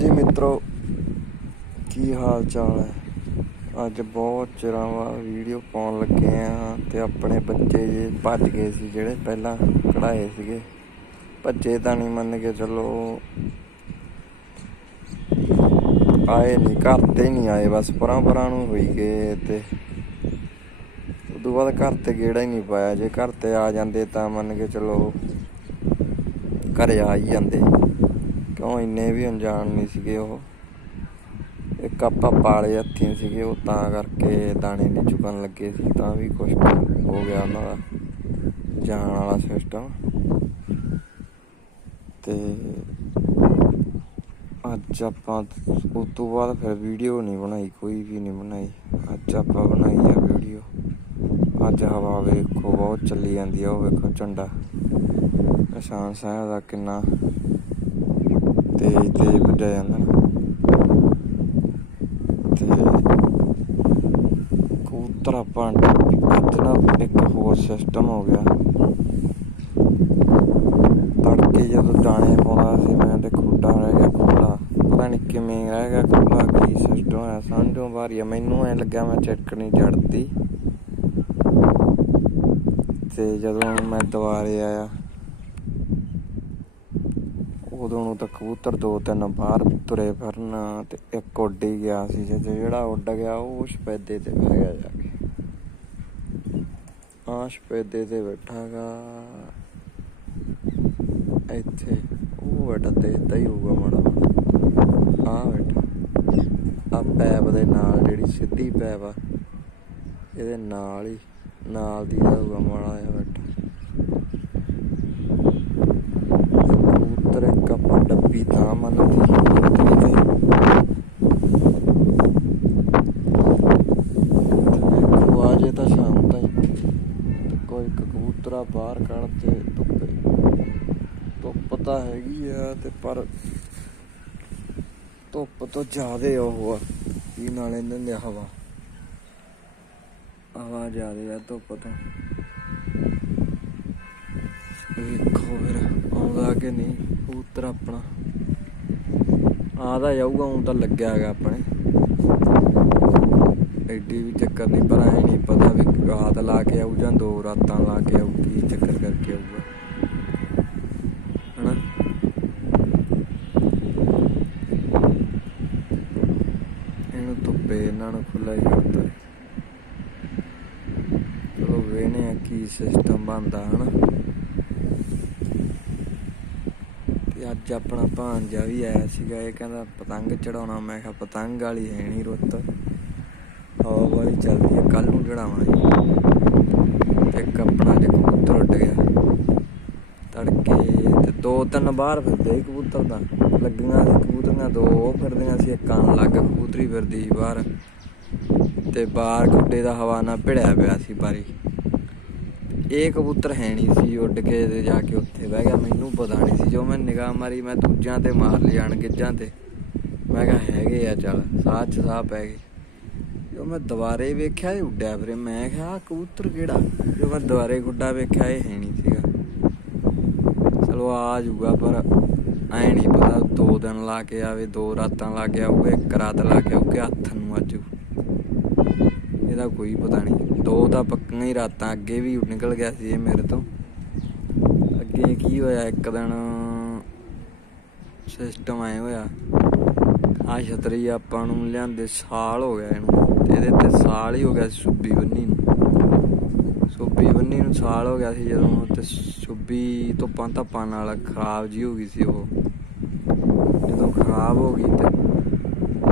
ਹਾਂਜੀ ਮਿੱਤਰੋ, ਕੀ ਹਾਲ ਚਾਲ ਹੈ? ਅੱਜ ਬਹੁਤ ਚਿਰਾਂ ਬਾਅਦ ਵੀਡੀਓ ਪਾਉਣ ਲੱਗੇ ਆ ਤੇ ਆਪਣੇ ਬੱਚੇ ਜੇ ਭੱਜ ਗਏ ਸੀ ਜਿਹੜੇ ਪਹਿਲਾਂ ਕਢਾਏ ਸੀਗੇ। ਭੱਜੇ ਤਾਂ ਨਹੀਂ ਮੰਨ ਕੇ ਚਲੋ। ਆਏ ਨਹੀਂ, ਘਰ ਤੇ ਨਹੀਂ ਆਏ, ਬਸ ਪਰਾਂ ਪਰਾਂ ਨੂੰ ਹੋਈ ਗਏ ਤੇ। ਉਦੋਂ ਬਾਅਦ ਘਰ ਤੇ ਗੇੜਾ ਹੀ ਨਹੀਂ ਪਾਇਆ। ਜੇ ਘਰ ਤੇ ਆ ਜਾਂਦੇ ਤਾਂ ਮੰਨ ਕੇ ਚਲੋ ਘਰੇ ਆ ਹੀ ਜਾਂਦੇ। ਇੰਨੇ ਵੀ ਅਣਜਾਣ ਨਹੀਂ ਸੀਗੇ ਉਹ। ਇੱਕ ਆਪਾਂ ਪਾਲੇ ਹੱਥੀਂ ਸੀਗੇ, ਉਹ ਤਾਂ ਕਰਕੇ ਦਾਣੇ ਨਹੀਂ ਚੁਕਣ ਲੱਗੇ ਸੀ, ਤਾਂ ਵੀ ਕੁਝ ਹੋ ਗਿਆ ਉਹਨਾਂ ਦਾ ਜਾਣ ਵਾਲਾ ਸਿਸਟਮ ਤੇ ਅੱਜ ਆਪਾਂ ਉਸ ਤੋਂ ਬਾਅਦ ਫਿਰ ਵੀਡੀਓ ਨਹੀਂ ਬਣਾਈ, ਕੋਈ ਵੀ ਨਹੀਂ ਬਣਾਈ। ਅੱਜ ਆਪਾਂ ਬਣਾਈ ਆ ਵੀਡੀਓ ਅੱਜ ਹਵਾ ਵੇਖੋ, ਬਹੁਤ ਚੱਲੀ ਜਾਂਦੀ ਆ, ਉਹ ਵੇਖੋ ਝੰਡਾ। ਨਿਸ਼ਾਨ ਸਾਹਿਬ ਦਾ ਕਿੰਨਾ ਤੇਜ਼ ਤੇਜ਼ ਭੱਜਿਆ ਜਾਂਦਾ ਨਾ। ਤੇ ਕਬੂਤਰ ਆਪਾਂ ਅੱਜ ਨਾ ਇੱਕ ਹੋਰ ਸਿਸਟਮ ਹੋ ਗਿਆ। ਤੜਕੇ ਜਦੋਂ ਦਾਣੇ ਪਾਉਂਦਾ ਸੀ, ਮੈਂ ਤੇ ਖੁੱਡਾ ਰਹਿ ਗਿਆ ਖੁੱਲਾ ਪਤਾ ਨਹੀਂ ਕਿਵੇਂ ਰਹਿ ਗਿਆ ਖੁੱਲਾ ਕੀ ਸਿਸਟਮ ਹੋਇਆ ਸਮਝੋਂ ਬਾਰੀ ਆ। ਮੈਨੂੰ ਐ ਲੱਗਿਆ ਮੈਂ ਚਟਕਣੀ ਜੜਦੀ ਤੇ ਜਦੋਂ ਮੈਂ ਦੁਬਾਰੇ ਆਇਆ ਉਦੋਂ ਨੂੰ ਤਾਂ ਕਬੂਤਰ ਦੋ ਤਿੰਨ ਬਾਹਰ ਤੁਰੇ ਫਿਰਨ ਤੇ ਇੱਕ ਉੱਡ ਹੀ ਗਿਆ ਸੀ ਜਿਹੜਾ ਉੱਡ ਗਿਆ ਉਹ ਸਪੈਦੇ ਤੇ ਬਹਿ ਗਿਆ ਜਾ ਕੇ। ਆ ਸਪੈਦੇ ਤੇ ਬੈਠਾਗਾ। ਇੱਥੇ ਉਹ ਬੈਠਾ ਦੇਖਦਾ ਹੀ ਹੋਊਗਾ ਮਾੜਾ ਆ ਬੈਠਾ। ਆ ਪੈਪ ਦੇ ਨਾਲ ਜਿਹੜੀ ਸਿੱਧੀ ਪੈਪ ਆ, ਇਹਦੇ ਨਾਲ ਹੀ, ਨਾਲ ਦੀ ਹੋਊਗਾ ਮਾੜਾ ਜਿਹਾ ਬੈਠਾ ਕਬੂਤਰ ਇੱਕ ਆਪਾਂ ਤਾਂ ਮੰਨਦੀ ਦੇਖੋ, ਆ ਜੇ ਤਾਂ ਸ਼ਾਮ ਤਾਈਂ ਤੇ ਕੋਈ ਕਬੂਤਰਾ ਬਾਹਰ ਕੱਢ ਤੇ ਧੁੱਪੇ। ਧੁੱਪ ਤਾਂ ਹੈਗੀ ਆ ਤੇ ਪਰ ਧੁੱਪ ਤੋਂ ਜ਼ਿਆਦੇ ਉਹ ਆ ਕੀ ਨਾਲ ਇਹਨਾਂ ਦੇ ਹਵਾ। ਹਵਾ ਜ਼ਿਆਦੇ ਆ ਧੁੱਪ ਤੋਂ। ਵੇਖੋ ਫਿਰ, ਆਉਂਦਾ ਕਿ ਨਹੀਂ ਕਬੂਤਰ ਆਪਣਾ। ਆ ਤਾਂ ਜਾਊਗਾ, ਹੁਣ ਤਾਂ ਲੱਗਿਆ ਹੈਗਾ ਆਪਣੇ। ਐਡੀ ਵੀ ਚੱਕਰ ਨਹੀਂ, ਪਰ ਐ ਨਹੀਂ ਪਤਾ ਵੀ ਰਾਤ ਲਾ ਕੇ ਆਊ ਜਾਂ ਦੋ ਰਾਤਾਂ ਲਾ ਕੇ ਆਊ, ਕੀ ਚੱਕਰ ਕਰਕੇ ਆਊਗਾ। ਹਨਾ? ਇਹਨੂੰ ਧੁੱਪੇ ਇਹਨਾਂ ਨੂੰ ਖੁੱਲਾ ਹੀ ਕਰਦਾ ਚਲੋ ਵੇਨੇ ਆ ਕੀ ਸਿਸਟਮ ਬਣਦਾ, ਹਨਾ ਤੇ ਅੱਜ ਆਪਣਾ ਭਾਂਜਾ ਵੀ ਆਇਆ ਸੀਗਾ, ਇਹ ਕਹਿੰਦਾ ਪਤੰਗ ਚੜਾਉਣਾ। ਮੈਂ ਕਿਹਾ, ਪਤੰਗ ਵਾਲੀ ਹੈ ਨਹੀਂ ਰੁੱਤ। ਆਓ ਵਾਲੀ ਚੱਲਦੀ ਹੈ ਕੱਲ ਨੂੰ ਚੜਾਵਾਂਗੇ। ਤੇ ਇੱਕ ਆਪਣਾ ਜਿਹਾ ਕਬੂਤਰ ਉੱਡ ਗਿਆ। ਤੜਕੇ ਤੇ ਦੋ ਤਿੰਨ ਬਾਹਰ ਫਿਰਦੇ ਸੀ ਕਬੂਤਰ ਦਾ ਲੱਗੀਆਂ ਸੀ ਕਬੂਤਰੀਆਂ, ਦੋ ਉਹ ਫਿਰਦੀਆਂ ਸੀ, ਇੱਕ ਆਣ ਲੱਗ ਕਬੂਤਰੀ ਫਿਰਦੀ ਸੀ ਬਾਹਰ। ਤੇ ਬਾਹਰ ਖੁੱਡੇ ਦਾ ਹਵਾ ਨਾਲ ਭਿੜਿਆ ਪਿਆ ਸੀ ਬਾਰੀ। ਇਹ ਕਬੂਤਰ ਹੈ ਨਹੀਂ ਸੀ, ਉੱਡ ਕੇ ਤੇ ਜਾ ਕੇ ਉੱਥੇ ਬਹਿ ਗਿਆ, ਮੈਨੂੰ ਪਤਾ ਨਹੀਂ ਸੀ, ਜੋ ਮੈਂ ਨਿਗਾਹ ਮਾਰੀ, ਮੈਂ ਦੂਜਿਆਂ ਤੇ ਮਾਰ ਲਿਆਣ ਗਿੱਜਾਂ ਤੇ। ਮੈਂ ਕਿਹਾ, ਹੈਗੇ ਆ, ਚੱਲ, ਸਾਹ ਚ ਸਾਹ ਪੈ ਗਏ। ਜੋ ਮੈਂ ਦੁਬਾਰੇ ਵੇਖਿਆ, ਇਹ ਉੱਡਿਆ ਫਿਰ। ਮੈਂ ਕਿਹਾ ਕਬੂਤਰ ਕਿਹੜਾ? ਜੋ ਮੈਂ ਦੁਬਾਰੇ ਗੁੱਡਾ ਵੇਖਿਆ, ਇਹ ਹੈ ਨਹੀਂ ਸੀਗਾ। ਚਲੋ, ਆ ਜਾਊਗਾ, ਪਰ ਐ ਨਹੀਂ ਪਤਾ, ਦੋ ਦਿਨ ਲਾ ਕੇ ਆਵੇ, ਦੋ ਰਾਤਾਂ ਲਾ ਕੇ ਆਊਗਾ, ਇੱਕ ਰਾਤ ਲਾ ਕੇ ਆਊਗਾ ਹੱਥ ਨੂੰ ਅੱਜ ਇਹਦਾ ਕੋਈ ਪਤਾ ਨਹੀਂ। ਦੋ ਤਾਂ ਪੱਕੀਆਂ ਹੀ ਰਾਤਾਂ ਅੱਗੇ ਵੀ ਨਿਕਲ ਗਿਆ ਸੀ ਇਹ ਮੇਰੇ ਤੋਂ। ਅੱਗੇ ਕੀ ਹੋਇਆ, ਇੱਕ ਦਿਨ ਸਿਸਟਮ ਆਏ ਹੋਇਆ। ਆ ਛਤਰੀ ਆਪਾਂ ਨੂੰ ਲਿਆਂਦੇ ਸਾਲ ਹੋ ਗਿਆ ਇਹਨੂੰ। ਤੇ ਇਹਦੇ ਤੇ ਸਾਲ ਹੀ ਹੋ ਗਿਆ ਸੀ ਸੁੱਬੀ ਬੰਨੀ ਨੂੰ। ਸੁੱਬੀ ਬੰਨੀ ਨੂੰ ਸਾਲ ਹੋ ਗਿਆ ਸੀ ਜਦੋਂ ਤੇ ਸੁੱਬੀ ਧੁੱਪਾਂ ਧੱਪਾਂ ਨਾਲ ਖਰਾਬ ਜੀ ਹੋ ਗਈ ਸੀ ਉਹ। ਜਦੋਂ ਖਰਾਬ ਹੋ ਗਈ ਤੇ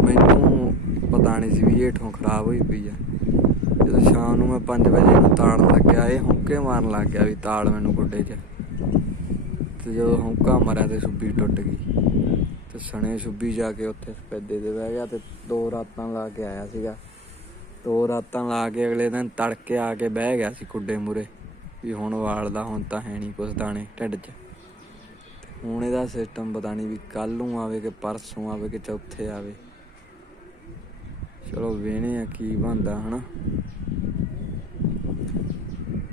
ਮੈਨੂੰ ਪਤਾ ਨਹੀਂ ਸੀ ਵੀ ਇਹ ਠੋਂ ਖਰਾਬ ਹੋਈ ਪਈ ਆ। ਜਦੋਂ ਸ਼ਾਮ ਨੂੰ ਮੈਂ 5 ਵਜੇ ਨੂੰ ਤਾੜਨ ਲੱਗਿਆ ਇਹ ਹੁੱਕੇ ਮਾਰਨ ਲੱਗ ਗਿਆ ਵੀ ਤਾੜ ਮੈਨੂੰ ਗੁੱਡੇ 'ਚ। ਤੇ ਜਦੋਂ ਹੁੱਕਾ ਮਾਰਿਆ ਤੇ ਸੁੱਬੀ ਟੁੱਟ ਗਈ। ਤੇ ਸਣੇ ਸੁੱਬੀ ਜਾ ਕੇ ਉੱਥੇ ਸਪੈਦੇ ਤੇ ਬਹਿ ਗਿਆ ਤੇ ਦੋ ਰਾਤਾਂ ਲਾ ਕੇ ਆਇਆ ਸੀਗਾ। ਦੋ ਰਾਤਾਂ ਲਾ ਕੇ ਅਗਲੇ ਦਿਨ ਤੜਕੇ ਆ ਕੇ ਬਹਿ ਗਿਆ ਸੀ ਕੁੱਡੇ ਮੂਰੇ ਵੀ ਹੁਣ ਵਾਲਦਾ, ਹੁਣ ਤਾਂ ਹੈ ਨਹੀਂ ਕੁਛ ਦਾਣੇ ਢਿੱਡ 'ਚ। ਹੁਣ ਇਹਦਾ ਸਿਸਟਮ ਪਤਾ ਨਹੀਂ ਵੀ ਕੱਲ ਨੂੰ ਆਵੇ ਕਿ ਪਰਸੋਂ ਆਵੇ ਕਿ ਚੌਥੇ ਆਵੇ। ਚਲੋ ਵੇਣੇ ਆ ਕੀ ਬੰਦਾ ਹਨਾ।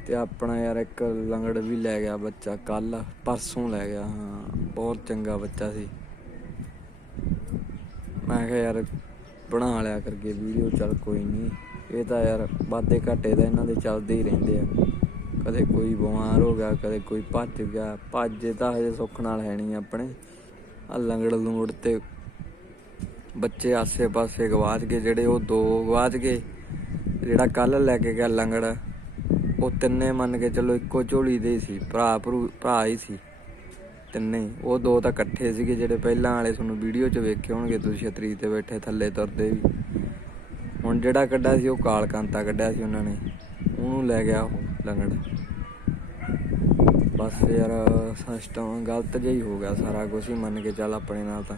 ਤੇ ਆਪਣਾ ਯਾਰ ਇੱਕ ਲੰਗੜ ਵੀ ਲੈ ਗਿਆ ਬੱਚਾ ਕੱਲ, ਪਰਸੋਂ ਲੈ ਗਿਆ, ਹਾਂ, ਬਹੁਤ ਚੰਗਾ ਬੱਚਾ ਸੀ। ਮੈਂ ਕਿਹਾ ਯਾਰ ਬਣਾ ਲਿਆ ਕਰਕੇ ਵੀਡੀਓ, ਚੱਲ ਕੋਈ ਨਹੀਂ। ਇਹ ਤਾਂ ਯਾਰ ਵਾਦੇ ਘਾਟੇ ਤਾਂ ਇਹਨਾਂ ਦੇ ਚੱਲਦੇ ਹੀ ਰਹਿੰਦੇ ਆ। ਕਦੇ ਕੋਈ ਬਿਮਾਰ ਹੋ ਗਿਆ, ਕਦੇ ਕੋਈ ਭੱਜ ਗਿਆ। ਭੱਜੇ ਤਾਂ ਹਜੇ ਸੁੱਖ ਨਾਲ ਹੈ ਨਹੀਂ ਆਪਣੇ। ਆ ਲੰਗੜ ਲੂੰਗੜ ਤੇ ਬੱਚੇ ਆਸੇ-ਪਾਸੇ ਗਵਾਚ ਗਏ, ਜਿਹੜੇ ਉਹ ਦੋ ਗਵਾਚ ਗਏ। ਜਿਹੜਾ ਕੱਲ ਲੈ ਕੇ ਗਿਆ ਲੰਗੜ, ਉਹ ਤਿੰਨੇ ਮੰਨ ਕੇ ਚਲੋ ਇੱਕੋ ਝੋਲੀ ਦੇ ਹੀ ਸੀ, ਭਰਾ ਭਰੂ, ਭਰਾ ਹੀ ਸੀ। ਤਿੰਨੇ ਉਹ ਦੋ ਤਾਂ ਇਕੱਠੇ ਸੀਗੇ, ਜਿਹੜੇ ਪਹਿਲਾਂ ਵਾਲੇ ਤੁਹਾਨੂੰ ਵੀਡੀਓ 'ਚ ਵੇਖੇ ਹੋਣਗੇ, ਤੁਸੀਂ ਛਤਰੀ ਤੇ ਬੈਠੇ, ਥੱਲੇ ਤੁਰਦੇ ਵੀ। ਹੁਣ ਜਿਹੜਾ ਕੱਢਿਆ ਸੀ, ਉਹ ਕਾਲ ਕਾਂਤਾ ਕੱਢਿਆ ਸੀ ਉਹਨਾਂ ਨੇ। ਉਹਨੂੰ ਲੈ ਗਿਆ ਉਹ ਲੰਗੜ। ਬਸ ਯਾਰ ਸਿਸਟਮ ਗਲਤ ਜਿਹਾ ਹੀ ਹੋ ਗਿਆ ਸਾਰਾ ਕੁਝ ਹੀ ਮੰਨ ਕੇ ਚੱਲ ਆਪਣੇ ਨਾਲ ਤਾਂ।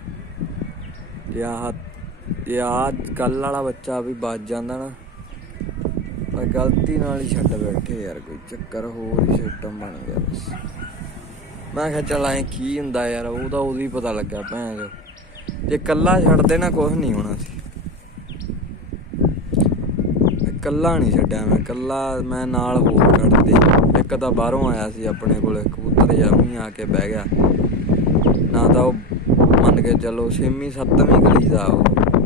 ਜੇ ਆਹ ਕੱਲ ਵਾਲਾ ਬੱਚਾ ਵੀ ਬਚ ਜਾਂਦਾ ਨਾ। ਪਰ ਗਲਤੀ ਨਾਲ ਹੀ ਛੱਡ ਬੈਠੇ ਯਾਰ, ਕੋਈ ਚੱਕਰ ਹੋਰ ਹੀ ਸਿਸਟਮ ਬਣ ਗਿਆ ਬਸ। ਮੈਂ ਕਿਹਾ ਚੱਲ ਐ ਕੀ ਹੁੰਦਾ ਯਾਰ, ਉਹ ਤਾਂ ਉਦੋਂ ਹੀ ਪਤਾ ਲੱਗਾ ਭੈਣ ਜੇ ਕੱਲਾ ਛੱਡਦੇ ਨਾ ਕੁਝ ਨਹੀਂ ਹੋਣਾ ਸੀ। ਕੱਲਾ ਨਹੀਂ ਛੱਡਿਆ, ਮੈਂ ਕੱਲਾ ਮੈਂ ਨਾਲ ਹੋਰ ਕੱਢਦੇ ਇੱਕ ਤਾਂ ਬਾਹਰੋਂ ਆਇਆ ਸੀ ਆਪਣੇ ਕੋਲ, ਕਬੂਤਰ ਜਾਂ ਉਹੀ ਆ ਕੇ ਬਹਿ ਗਿਆ। ਨਾ ਤਾਂ ਉਹ ਮੰਨ ਕੇ ਚੱਲੋ, ਛੇਵੀਂ, ਸੱਤਵੀਂ ਗਲੀ ਦਾ ਉਹ,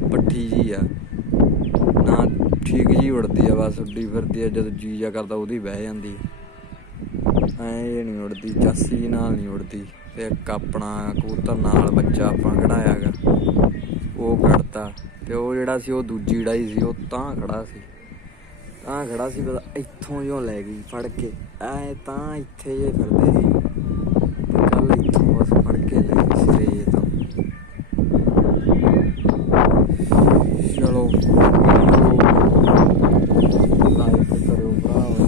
ਪੱਠੀ ਜੀ ਆ। ਨਾ, ਠੀਕ ਜੀ ਉੜਦੀ ਆ, ਬਸ ਉੱਡੀ ਫਿਰਦੀ ਆ, ਜਦੋਂ ਜੀ ਜਾ ਕਰਦਾ ਉਹਦੀ ਬਹਿ ਜਾਂਦੀ ਐ ਇਹ ਨਹੀਂ ਉੜਦੀ ਚਾਸੀ ਨਾਲ ਨਹੀਂ ਉੜਦੀ ਤੇ ਇੱਕ ਆਪਣਾ ਕਬੂਤਰ ਨਾਲ ਬੱਚਾ ਆਪਾਂ ਕਢਾਇਆਗਾ ਉਹ ਕੱਢਤਾ ਤੇ ਉਹ ਜਿਹੜਾ ਸੀ, ਉਹ ਦੂਜੀ ਡਾਈ ਸੀ, ਉਹ ਤਾਂ ਖੜਾ ਸੀ। ਤਾਂ ਖੜਾ ਸੀ, ਪਤਾ ਇੱਥੋਂ ਜਿਉਂ ਲੈ ਗਈ, ਫੜ ਕੇ। ਐ ਤਾਂ ਇੱਥੇ ਜੇ ਫਿਰਦੇ ਸੀ ਕੱਲ ਇੱਥੋਂ ਬਸ ਫੜ ਕੇ ਲੈ ਗਈ ਸਿਰੇ ਜੇ ਚਲੋ। ਲਾਈਕ ਕਰਿਓ ਭਰਾਵੋ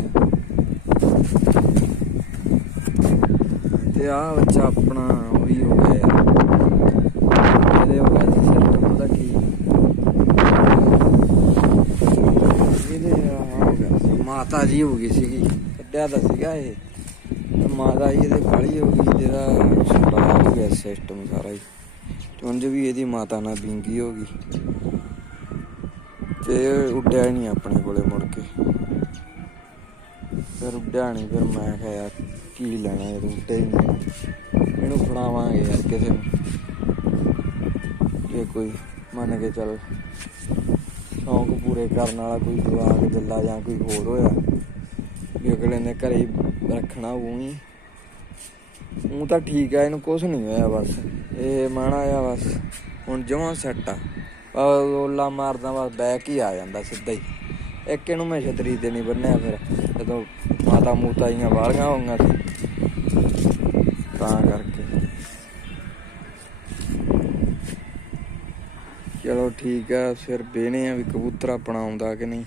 ਤੇ ਆ ਬੱਚਾ ਆਪਣਾ ਉਹੀ ਹੋ ਗਿਆ ਯਾਰ। ਇਹਦੇ ਹੋ ਗਿਆ ਸੀ ਸਿਸਟਮ ਦਾ ਕੀ? ਇਹਦੇ ਆ ਹੋ ਗਿਆ ਮਾਤਾ ਜੀ ਹੋ ਗਈ ਸੀਗੀ। ਕੱਢਿਆ ਤਾਂ ਸੀਗਾ ਇਹ। ਮਾਤਾ ਜੀ ਇਹਦੇ ਕਾਲੀ ਹੋ ਗਈ, ਜਿਹਦਾ ਛੜਾ ਹੋ ਗਿਆ ਸਿਸਟਮ ਸਾਰਾ ਹੀ। ਚੁੰਝ ਵੀ ਇਹਦੀ ਮਾਤਾ ਨਾਲ ਬਿੰਗੀ ਹੋ ਗਈ। ਤੇ ਇਹ ਉੱਡਿਆ ਨਹੀਂ ਆਪਣੇ ਕੋਲੇ ਮੁੜ ਕੇ। ਫਿਰ ਉੱਡਿਆ ਨਹੀਂ, ਫਿਰ ਮੈਂ ਕਿਹਾ ਯਾਰ ਕੀ ਲੈਣਾ ਇਹ ਉੱਡੇ ਹੀ ਨਹੀਂ। ਇਹਨੂੰ ਫੜਾਵਾਂਗੇ ਯਾਰ ਕਿਸੇ ਨੂੰ। ਜੇ ਕੋਈ ਮੰਨ ਕੇ ਚੱਲ ਸ਼ੌਂਕ ਪੂਰੇ ਕਰਨ ਵਾਲਾ ਕੋਈ ਜਵਾਕ ਜੱਲਾ ਜਾਂ ਕੋਈ ਹੋਰ ਹੋਇਆ, ਵੀ ਅਗਲੇ ਨੇ ਘਰੇ ਰੱਖਣਾ ਉਹ। ਹੀ ਉਹ ਤਾਂ ਠੀਕ ਆ, ਇਹਨੂੰ ਕੁਝ ਨਹੀਂ ਹੋਇਆ ਬਸ। ਇਹ ਮਾਣਾ ਆ ਬਸ, ਹੁਣ ਜਮਾਂ ਸੈੱਟ ਆ। ਓਲਾ ਮਾਰਦਾ ਬਸ ਬੈਕ ਹੀ ਆ ਜਾਂਦਾ ਸਿੱਧਾ ਹੀ। ਇੱਕ ਇਹਨੂੰ ਮੈਂ ਛਤਰੀ ਤੇ ਨਹੀਂ ਬੰਨਿਆ ਫਿਰ, ਜਦੋਂ ਮਾਤਾ ਮੂਤਾ ਜੀਆਂ ਵਾਲੀਆਂ ਹੋਈਆਂ ਸੀ। ਤਾਂ ਕਰਕੇ। ਚਲੋ ਠੀਕ ਆ, ਫਿਰ ਬੇਨੇ ਆ ਵੀ ਕਬੂਤਰ ਆਪਣਾ ਆਉਂਦਾ ਕਿ ਨਹੀਂ।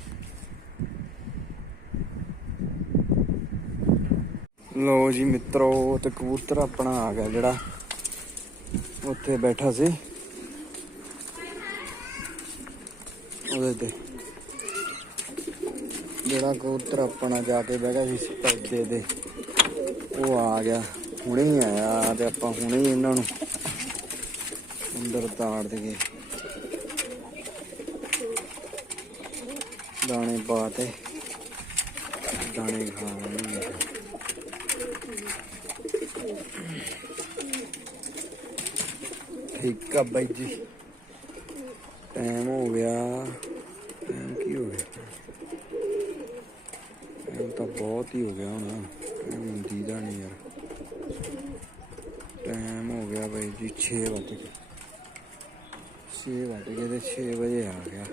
ਲੋ ਜੀ ਮਿੱਤਰੋ ਤੇ ਕਬੂਤਰ ਆਪਣਾ ਆ ਗਿਆ ਜਿਹੜਾ ਉੱਥੇ ਬੈਠਾ ਸੀ। ਉਹਦੇ ਤੇ। ਜਿਹੜਾ ਕਬੂਤਰ ਆਪਣਾ ਜਾ ਕੇ ਬਹਿ ਗਿਆ ਸੀ ਪੌਦੇ ਦੇ ਉਹ ਆ ਗਿਆ। ਹੁਣੇ ਹੀ ਆਇਆ ਤੇ ਆਪਾਂ ਹੁਣੇ ਹੀ ਇਹਨਾਂ ਨੂੰ ਅੰਦਰ ਤਾੜ ਦਈਏ। ਦਾਣੇ ਪਾਤੇ ਦਾਣੇ ਖਾਣੇ ਠੀਕ ਆ ਬਾਈ ਜੀ। ਟਾਈਮ ਹੋ ਗਿਆ। ਟਾਈਮ ਕੀ ਹੋ ਗਿਆ ਟਾਈਮ ਤਾਂ ਬਹੁਤ ਹੀ ਹੋ ਗਿਆ ਹੁਣ। ਟਾਈਮ ਦੀਦਾ ਨਹੀਂ ਯਾਰ। ਟਾਈਮ ਹੋ ਗਿਆ ਬਾਈ ਜੀ 6 ਵਜੇ 6 ਵਜੇ ਤੇ 6 ਵਜੇ ਆ ਗਿਆ।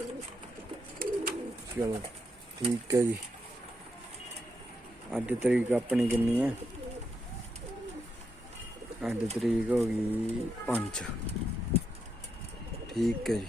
ਚਲੋ, ਠੀਕ ਹੈ ਜੀ। ਅੱਜ ਤਰੀਕ ਆਪਣੀ ਕਿੰਨੀ ਹੈ? ਅੱਜ ਤਰੀਕ ਹੋ ਗਈ 5 ਠੀਕ ਹੈ ਜੀ।